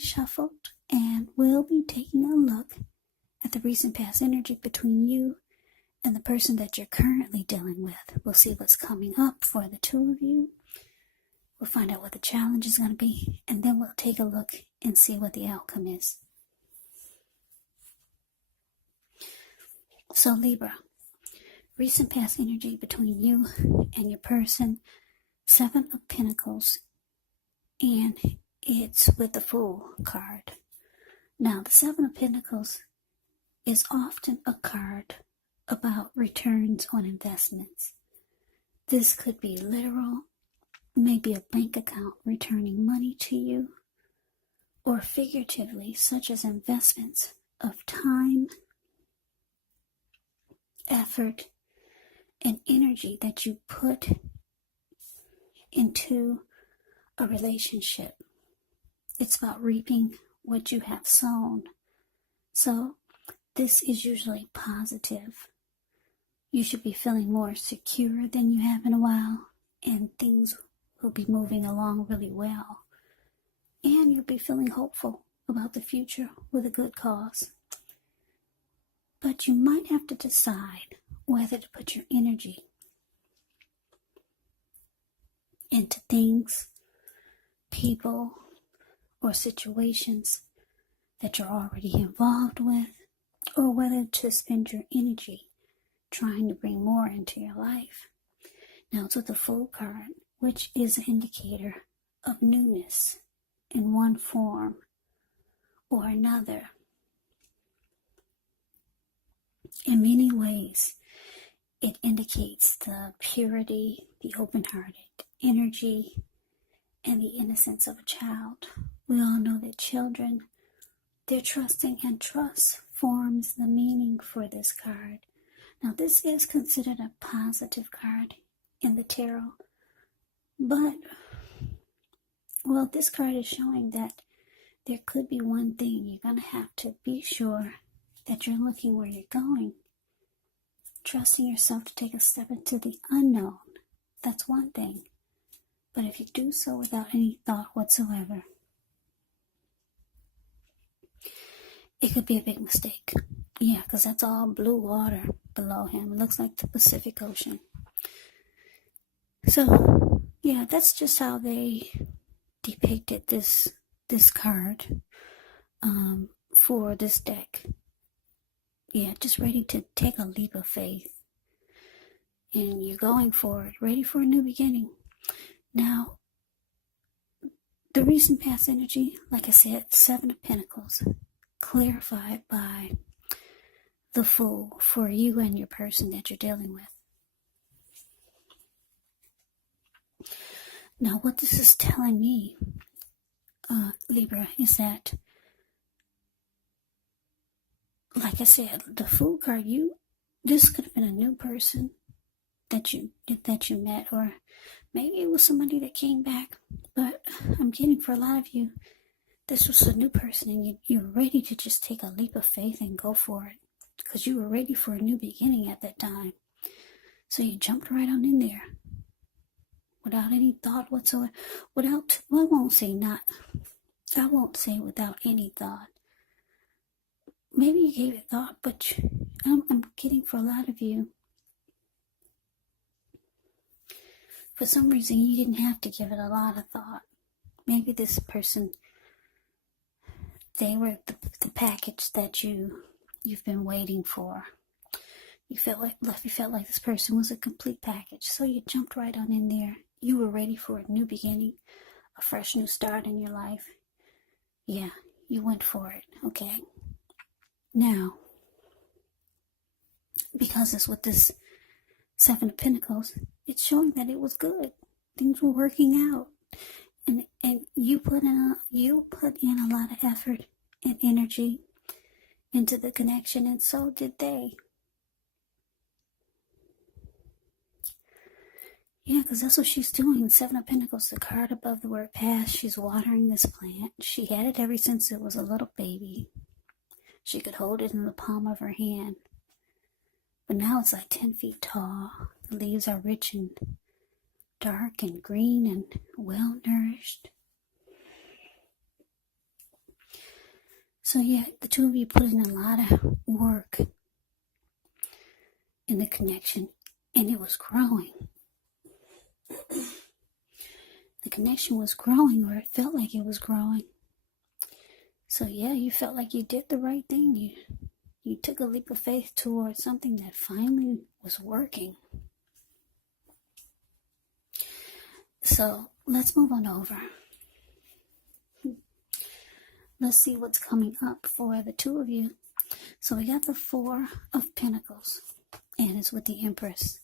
shuffled, and we'll be taking a look at the recent past energy between you and the person that you're currently dealing with. We'll see what's coming up for the two of you. We'll find out what the challenge is going to be, and then we'll take a look and see what the outcome is. So Libra, recent past energy between you and your person, 7 of Pentacles, and it's with the Fool card. Now, the 7 of Pentacles is often a card about returns on investments. This could be literal, maybe a bank account returning money to you, or figuratively, such as investments of time, effort, and energy that you put into a relationship. It's about reaping what you have sown. So this is usually positive. You should be feeling more secure than you have in a while, and things will be moving along really well. And you'll be feeling hopeful about the future with a good cause. But you might have to decide whether to put your energy into things, people, or situations that you're already involved with, or whether to spend your energy trying to bring more into your life. Now, it's with the Fool card, which is an indicator of newness in one form or another. In many ways, it indicates the purity, the open-hearted energy, and the innocence of a child. We all know that children, they're trusting, and trust forms the meaning for this card. Now, this is considered a positive card in the tarot, but, well, this card is showing that there could be one thing. You're going to have to be sure that you're looking where you're going, trusting yourself to take a step into the unknown. That's one thing. But if you do so without any thought whatsoever, it could be a big mistake. Yeah, because that's all blue water below him. It looks like the Pacific Ocean. So, yeah, that's just how they depicted this card for this deck. Yeah, just ready to take a leap of faith. And you're going for it, ready for a new beginning. Now, the recent past energy, like I said, 7 of Pentacles, clarified by the Fool for you and your person that you're dealing with. Now, what this is telling me, Libra, is that, like I said, the Fool card, this could have been a new person that you met, or maybe it was somebody that came back. But I'm getting, for a lot of you, this was a new person, and you're ready to just take a leap of faith and go for it, because you were ready for a new beginning at that time. So you jumped right on in there without any thought whatsoever. I won't say without any thought. Maybe you gave it thought, but I'm getting, for a lot of you, for some reason you didn't have to give it a lot of thought. Maybe this person, they were the package that you've been waiting for. You felt like this person was a complete package, so you jumped right on in there. You were ready for a new beginning, a fresh new start in your life. Yeah, you went for it. Okay. Now, because it's with this 7 of Pentacles, it's showing that it was good. Things were working out, and you put in a lot of effort and energy into the connection, and so did they. Yeah, because that's what she's doing. 7 of Pentacles, the card above the word past. She's watering this plant. She had it ever since it was a little baby. She could hold it in the palm of her hand. But now it's like 10 feet tall. The leaves are rich and dark and green and well nourished. So yeah, the two of you put in a lot of work in the connection, and it was growing. The connection was growing, or it felt like it was growing. So yeah, you felt like you did the right thing. You took a leap of faith towards something that finally was working. So let's move on over. Let's see what's coming up for the two of you. So we got the Four of Pentacles, and it's with the Empress.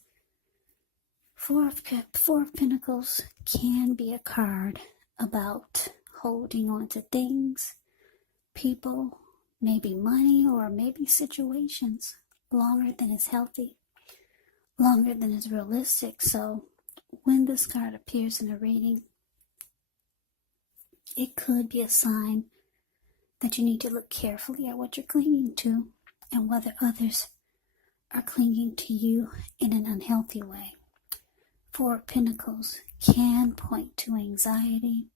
Four of Pentacles can be a card about holding on to things, people, maybe money, or maybe situations longer than is healthy, longer than is realistic. So when this card appears in a reading, it could be a sign that you need to look carefully at what you're clinging to and whether others are clinging to you in an unhealthy way. Four of Pentacles can point to anxiety.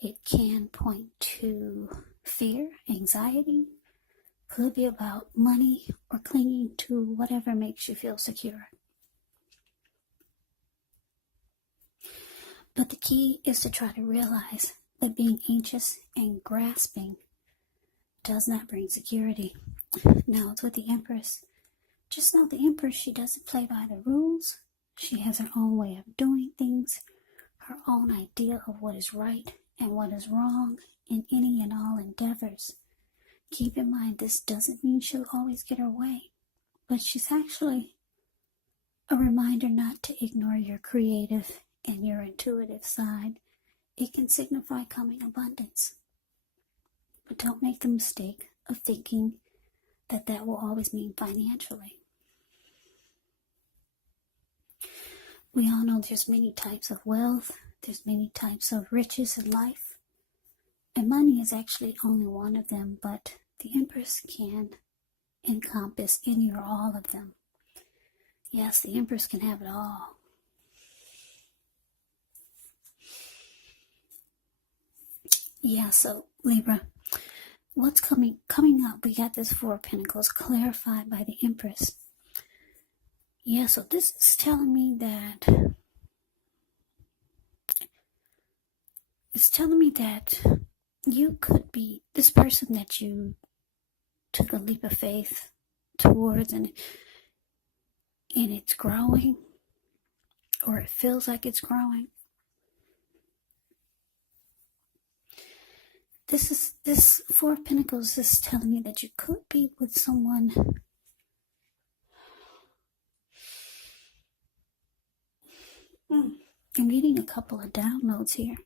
It can point to fear, anxiety. Could be about money or clinging to whatever makes you feel secure. But the key is to try to realize that being anxious and grasping does not bring security. Now it's with the Empress. Just know the Empress, she doesn't play by the rules. She has her own way of doing things, her own idea of what is right and what is wrong in any and all endeavors. Keep in mind, this doesn't mean she'll always get her way, but she's actually a reminder not to ignore your creative and your intuitive side. It can signify coming abundance. But don't make the mistake of thinking that that will always mean financially. We all know there's many types of wealth, there's many types of riches in life, and money is actually only one of them, but the Empress can encompass any or all of them. Yes, the Empress can have it all. Yeah, so Libra, what's coming up? We got this Four of Pentacles clarified by the Empress. Yeah, so this is telling me that you could be this person that you took a leap of faith towards, and it's growing, or it feels like it's growing. This Four of Pentacles is telling me that you could be with someone I'm getting a couple of downloads here.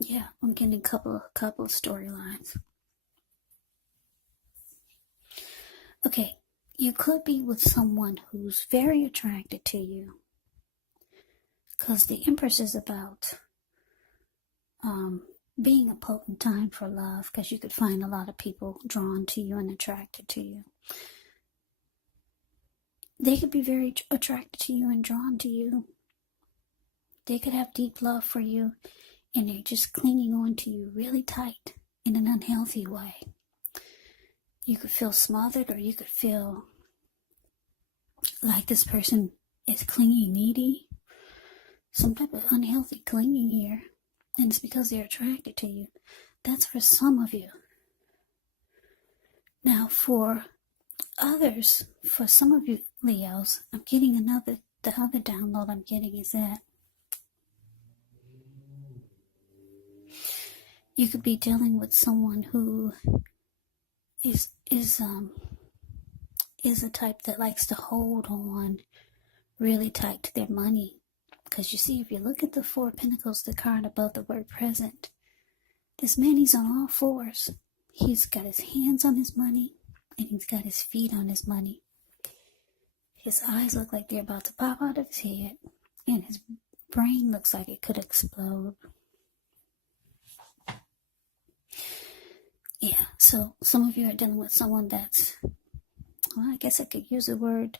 Yeah, I'm getting a couple of storylines. Okay, you could be with someone who's very attracted to you, because the Empress is about being a potent time for love, because you could find a lot of people drawn to you and attracted to you. They could be very attracted to you and drawn to you. They could have deep love for you, and they're just clinging on to you really tight in an unhealthy way. You could feel smothered, or you could feel like this person is clingy, needy. Some type of unhealthy clinging here. And it's because they're attracted to you. That's for some of you. Now for others, for some of you Leos, I'm getting the other download I'm getting is that you could be dealing with someone who is a type that likes to hold on really tight to their money. Because you see, if you look at the Four of Pentacles, the card above the word present, this man, he's on all fours. He's got his hands on his money, and he's got his feet on his money. His eyes look like they're about to pop out of his head, and his brain looks like it could explode. Yeah, so some of you are dealing with someone that's, well, I guess I could use the word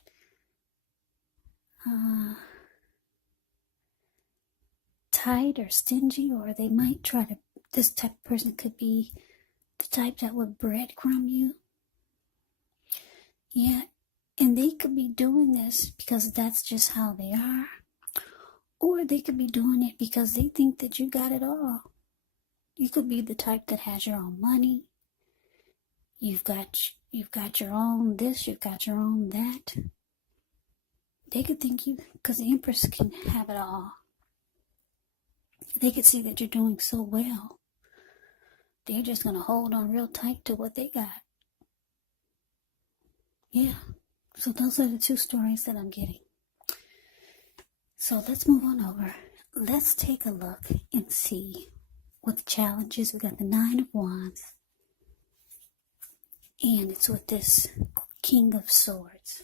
tight or stingy, or they might try to this type of person could be the type that would breadcrumb you. Yeah, and they could be doing this because that's just how they are. Or they could be doing it because they think that you got it all. You could be the type that has your own money. You've got your own this, you've got your own that. They could think you, because the Empress can have it all. They could see that you're doing so well. They're just going to hold on real tight to what they got. Yeah. So those are the two stories that I'm getting. So let's move on over. Let's take a look and see what the challenge is. We got the 9 of Wands. And it's with this King of Swords.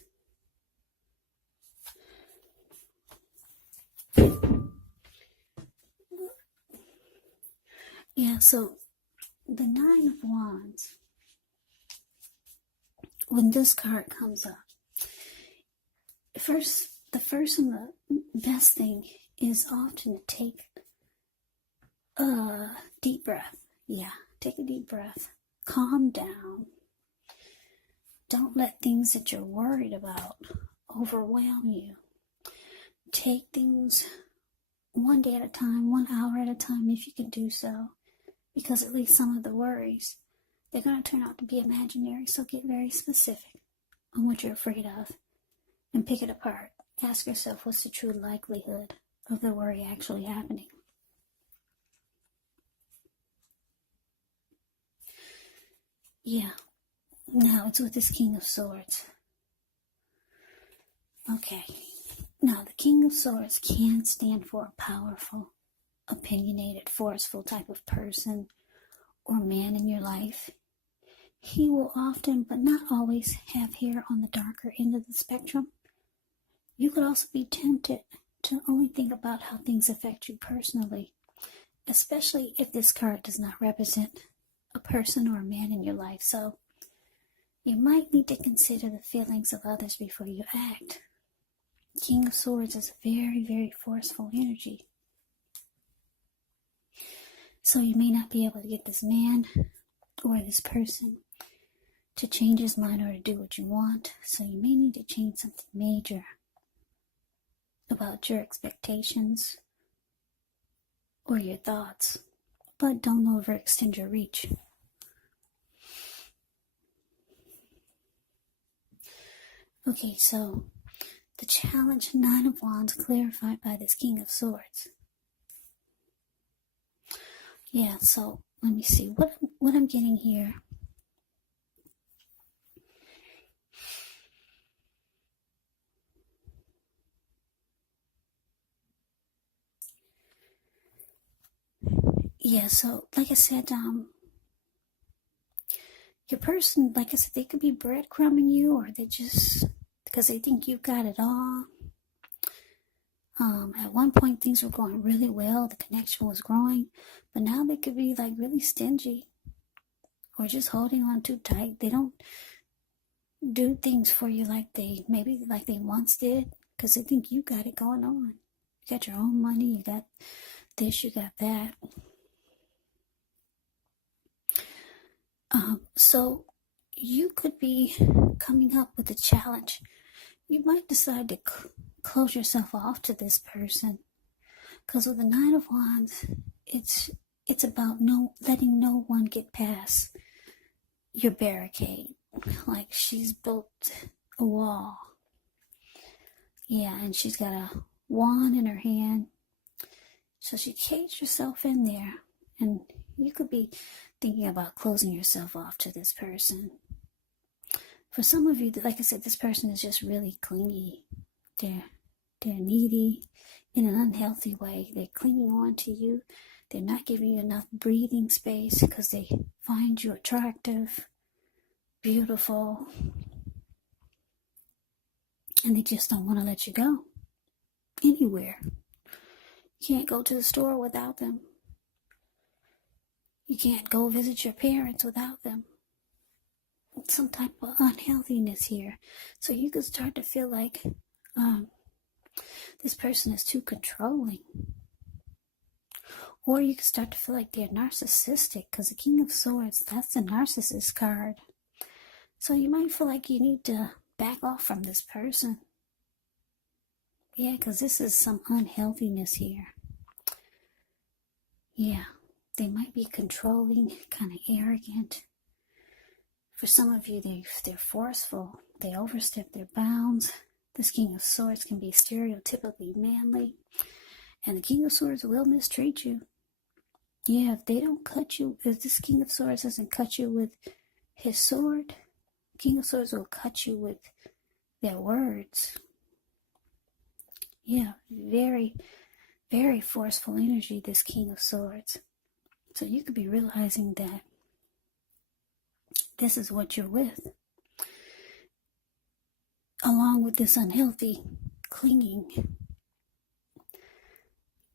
Yeah, so the 9 of Wands, when this card comes up, the first and the best thing is often to take a deep breath. Yeah, take a deep breath. Calm down. Don't let things that you're worried about overwhelm you. Take things one day at a time, 1 hour at a time if you can do so. Because at least some of the worries, they're going to turn out to be imaginary. So get very specific on what you're afraid of and pick it apart. Ask yourself, what's the true likelihood of the worry actually happening? Yeah. Now it's with this King of Swords. Okay. Now the King of Swords can stand for a powerful, opinionated, forceful type of person or man in your life. He will often, but not always, have hair on the darker end of the spectrum. You could also be tempted to only think about how things affect you personally, especially if this card does not represent a person or a man in your life. So you might need to consider the feelings of others before you act. King of Swords is a very, very forceful energy. So you may not be able to get this man or this person to change his mind or to do what you want. So you may need to change something major about your expectations or your thoughts. But don't overextend your reach. Okay, so the challenge, 9 of Wands, clarified by this King of Swords. Yeah, so let me see what I'm getting here. Yeah, so like I said, your person, like I said, they could be breadcrumbing you, or they just, because they think you've got it all. At one point things were going really well, the connection was growing, but now they could be like really stingy or just holding on too tight. They don't do things for you like they once did, because they think you got it going on. You got your own money, you got this, you got that. So you could be coming up with a challenge. You might decide to close yourself off to this person, because with the 9 of Wands, it's about letting no one get past your barricade. Like she's built a wall. Yeah, and she's got a wand in her hand. So she caged herself in there, and you could be thinking about closing yourself off to this person. For some of you, like I said, this person is just really clingy. They're needy in an unhealthy way. They're clinging on to you. They're not giving you enough breathing space because they find you attractive, beautiful, and they just don't want to let you go anywhere. You can't go to the store without them. You can't go visit your parents without them. Some type of unhealthiness here. So you could start to feel like this person is too controlling. Or you can start to feel like they're narcissistic, because the King of Swords, that's the narcissist card. So you might feel like you need to back off from this person. Yeah, because this is some unhealthiness here. Yeah, they might be controlling, kind of arrogant. For some of you, they're forceful. They overstep their bounds. This King of Swords can be stereotypically manly. And the King of Swords will mistreat you. Yeah, if they don't cut you, if this King of Swords doesn't cut you with his sword, King of Swords will cut you with their words. Yeah, very, very forceful energy, this King of Swords. So you could be realizing that this is what you're with. Along with this unhealthy clinging.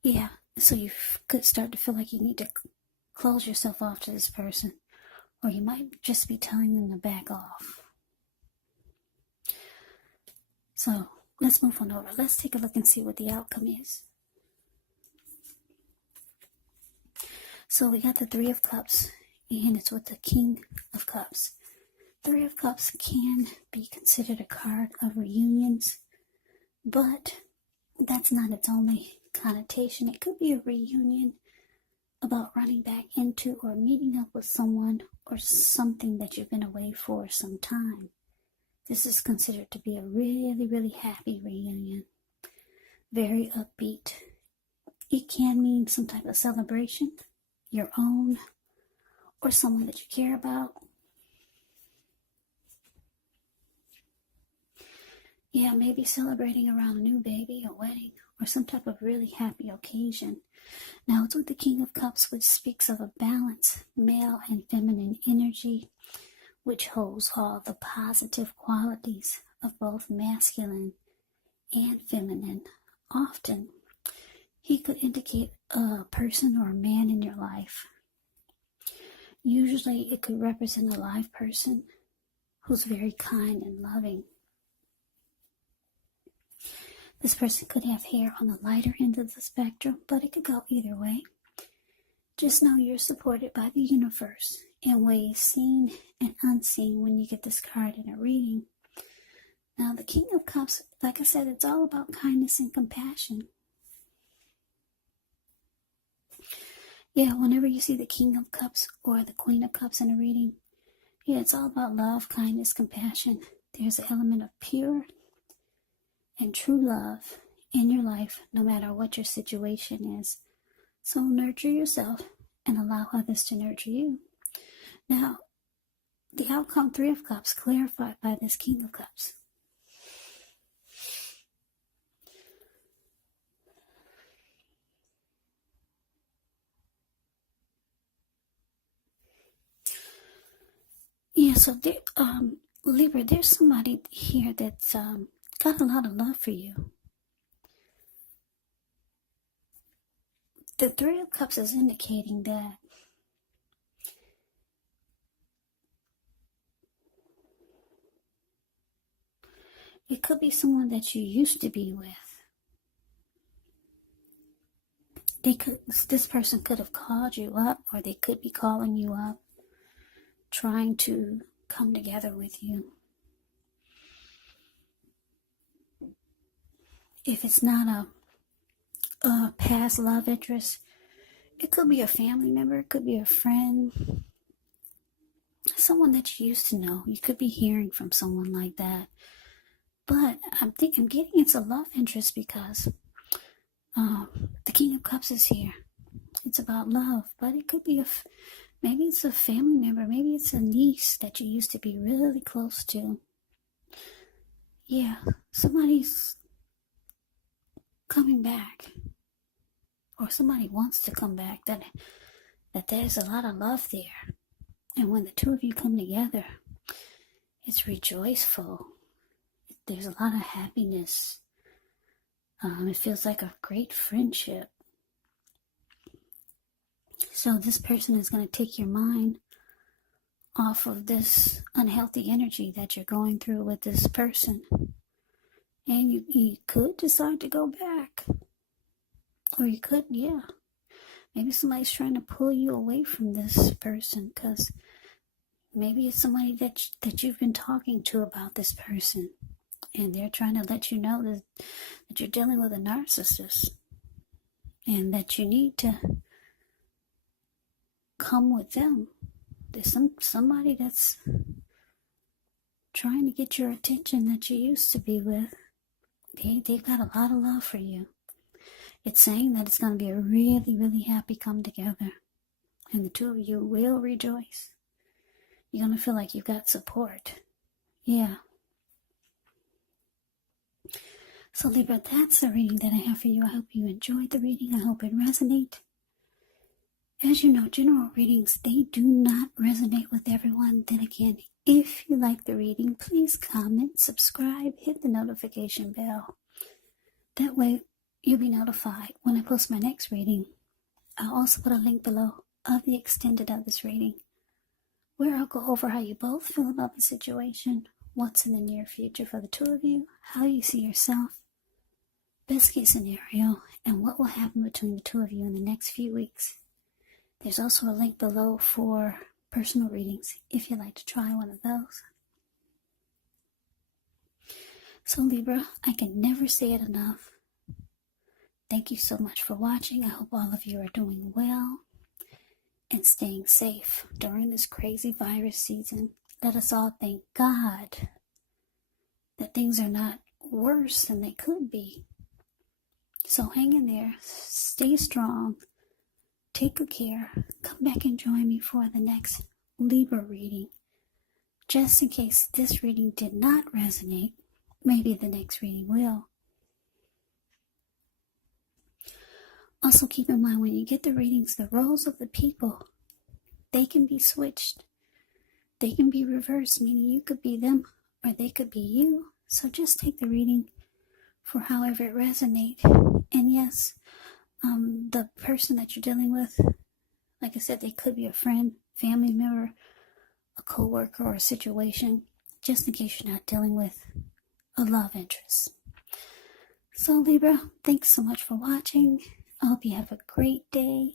Yeah, so you could start to feel like you need to close yourself off to this person. Or you might just be telling them to back off. So let's move on over. Let's take a look and see what the outcome is. So we got the Three of Cups, and it's with the King of Cups. Three of Cups can be considered a card of reunions, but that's not its only connotation. It could be a reunion about running back into or meeting up with someone or something that you've been away for some time. This is considered to be a really, really happy reunion. Very upbeat. It can mean some type of celebration, your own, or someone that you care about. Yeah, maybe celebrating around a new baby, a wedding, or some type of really happy occasion. Now, it's with the King of Cups, which speaks of a balance, male and feminine energy, which holds all the positive qualities of both masculine and feminine. Often, he could indicate a person or a man in your life. Usually, it could represent a live person who's very kind and loving. This person could have hair on the lighter end of the spectrum, but it could go either way. Just know you're supported by the universe in ways seen and unseen when you get this card in a reading. Now, the King of Cups, like I said, it's all about kindness and compassion. Yeah, whenever you see the King of Cups or the Queen of Cups in a reading, yeah, it's all about love, kindness, compassion. There's an element of pure and true love in your life, no matter what your situation is. So nurture yourself and allow others to nurture you. Now, the outcome, Three of Cups, clarified by this King of Cups. Yeah, so there, Libra, there's somebody here that's got a lot of love for you. The Three of Cups is indicating that it could be someone that you used to be with. This person could have called you up, or they could be calling you up, trying to come together with you. If it's not a past love interest, it could be a family member, it could be a friend, someone that you used to know. You could be hearing from someone like that. But I'm getting it's a love interest because the King of Cups is here. It's about love, but it could be maybe it's a family member, maybe it's a niece that you used to be really close to. Yeah, somebody's coming back, or somebody wants to come back, that there's a lot of love there. And when the two of you come together, it's rejoiceful. There's a lot of happiness. It feels like a great friendship. So this person is going to take your mind off of this unhealthy energy that you're going through with this person. And you could decide to go back. Or you could, yeah. Maybe somebody's trying to pull you away from this person, because maybe it's somebody that you've been talking to about this person, and they're trying to let you know that you're dealing with a narcissist, and that you need to come with them. There's somebody that's trying to get your attention that you used to be with. They've got a lot of love for you. It's saying that it's going to be a really, really happy come together. And the two of you will rejoice. You're going to feel like you've got support. Yeah. So Libra, that's the reading that I have for you. I hope you enjoyed the reading. I hope it resonates. As you know, general readings, they do not resonate with everyone. Then again, if you like the reading, please comment, subscribe, hit the notification bell. That way, you'll be notified when I post my next reading. I'll also put a link below of the extended of this reading, where I'll go over how you both feel about the situation, what's in the near future for the two of you, how you see yourself, best case scenario, and what will happen between the two of you in the next few weeks. There's also a link below for personal readings if you'd like to try one of those. So Libra, I can never say it enough. Thank you so much for watching. I hope all of you are doing well and staying safe during this crazy virus season. Let us all thank God that things are not worse than they could be. So hang in there, stay strong, take good care. Come back and join me for the next Libra reading. Just in case this reading did not resonate, maybe the next reading will. Also keep in mind, when you get the readings, the roles of the people, they can be switched. They can be reversed, meaning you could be them or they could be you. So just take the reading for however it resonates. And yes, the person that you're dealing with, like I said, they could be a friend, family member, a co-worker, or a situation, just in case you're not dealing with a love interest. So Libra, thanks so much for watching. I hope you have a great day.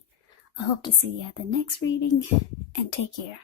I hope to see you at the next reading, and take care.